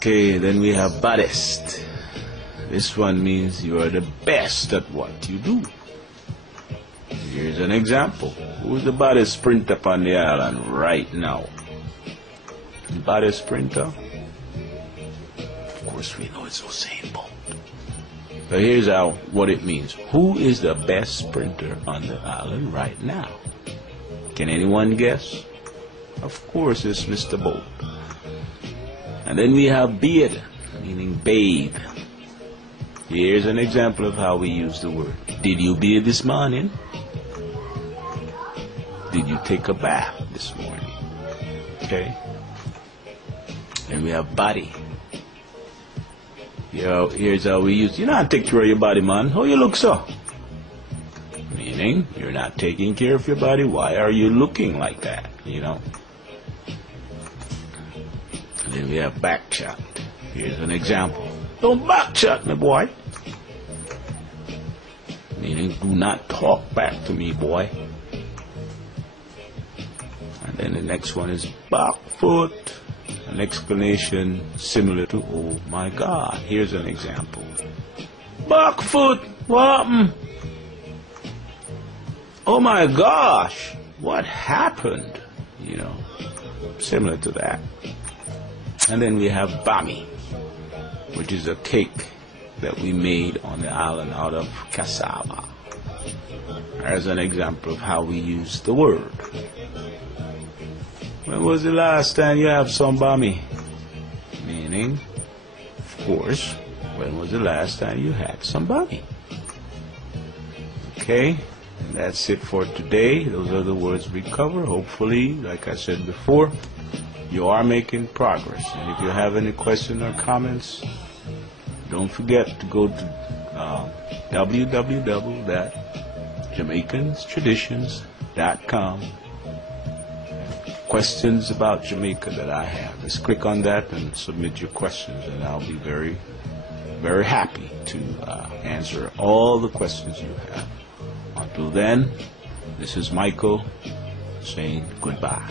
Okay, then we have baddest. This one means you are the best at what you do. Here's an example. Who's the baddest sprinter on the island right now? The baddest sprinter? Of course we know it's Usain Bolt. So here's what it means. Who is the best sprinter on the island right now? Can anyone guess? Of course it's Mr. Bolt. And then we have beard, meaning bathe. Here's an example of how we use the word. Did you bathe this morning? Did you take a bath this morning? Okay. And we have body. Here's how we use. You know how to take care of your body, man. How you look so? Meaning, you're not taking care of your body. Why are you looking like that? You know. And then we have back chat. Here's an example. Don't back chat me, boy. Meaning, do not talk back to me, boy. And then the next one is back foot. An explanation similar to oh my God. Here's an example. Back foot. What happened? Oh my gosh. What happened? You know, similar to that. And then we have bami, which is a cake that we made on the island out of cassava. As an example of how we use the word. When was the last time you have some bami? Meaning, of course, when was the last time you had some bami? Okay, and that's it for today. Those are the words we cover. Hopefully, like I said before, you are making progress. And if you have any questions or comments, don't forget to go to www.jamaicanstraditions.com. Questions about Jamaica that I have. Just click on that and submit your questions, and I'll be very, very happy to answer all the questions you have. Until then, this is Michael saying goodbye.